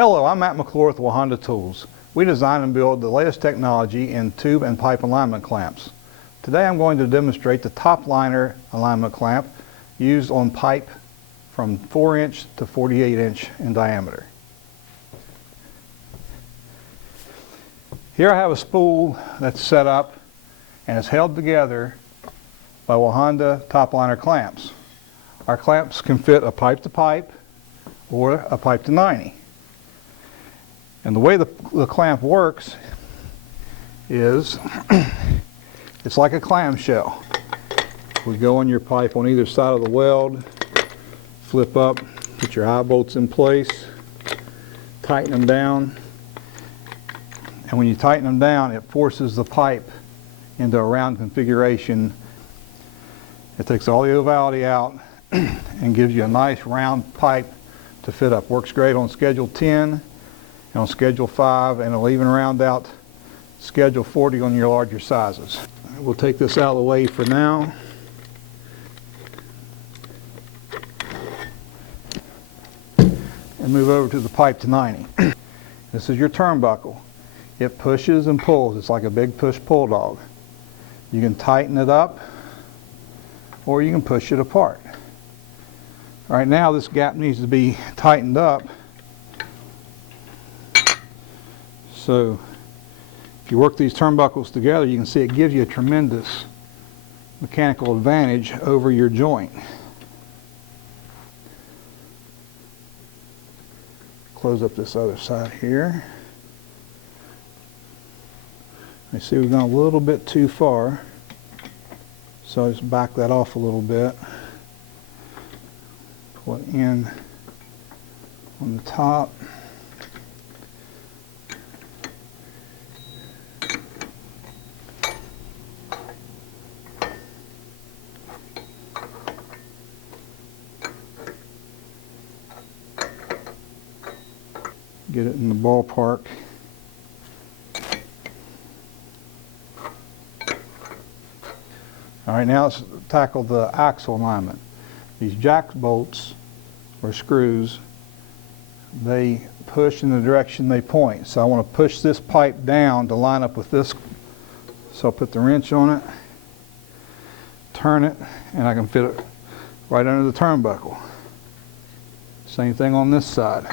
Hello, I'm Matt McClure with Walhonde Tools. We design and build the latest technology in tube and pipe alignment clamps. Today I'm going to demonstrate the top liner alignment clamp used on pipe from 4-inch to 48-inch in diameter. Here I have a spool that's set up and is held together by Walhonde top liner clamps. Our clamps can fit a pipe to pipe or a pipe to 90. And the way the clamp works is it's like a clamshell. We go on your pipe on either side of the weld, flip up, put your eye bolts in place, tighten them down, and when you tighten them down it forces the pipe into a round configuration. It takes all the ovality out and gives you a nice round pipe to fit up. Works great on schedule 10 and on schedule 5, and it'll even round out schedule 40 on your larger sizes. We'll take this out of the way for now. And move over to the pipe to 90. This is your turnbuckle. It pushes and pulls. It's like a big push-pull dog. You can tighten it up or you can push it apart. Right now this gap needs to be tightened up. So if you work these turnbuckles together, you can see it gives you a tremendous mechanical advantage over your joint. Close up this other side here. I see we've gone a little bit too far, so I just back that off a little bit. Pull it in on the top. Get it in the ballpark. All right, now let's tackle the axle alignment. These jack bolts or screws, they push in the direction they point. So I want to push this pipe down to line up with this. So I'll put the wrench on it, turn it, and I can fit it right under the turnbuckle. Same thing on this side.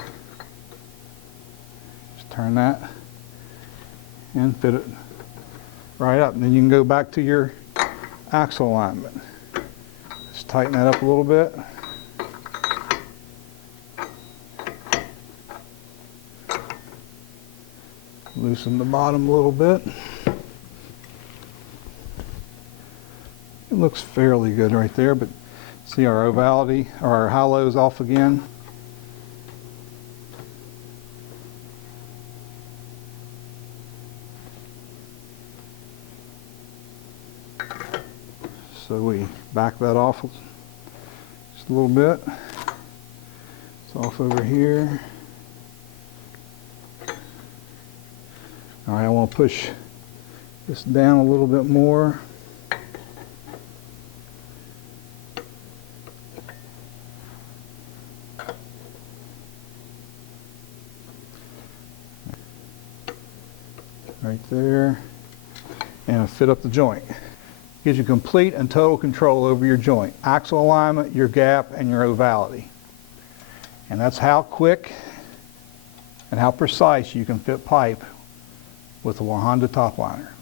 Turn that and fit it right up. And then you can go back to your axle alignment. Just tighten that up a little bit. Loosen the bottom a little bit. It looks fairly good right there, but see our ovality or our high-lows off again. So we back that off just a little bit. It's off over here. All right, I want to push this down a little bit more. Right there. And fit up the joint. Gives you complete and total control over your joint, axle alignment, your gap, and your ovality. And that's how quick and how precise you can fit pipe with the Walhonde top liner.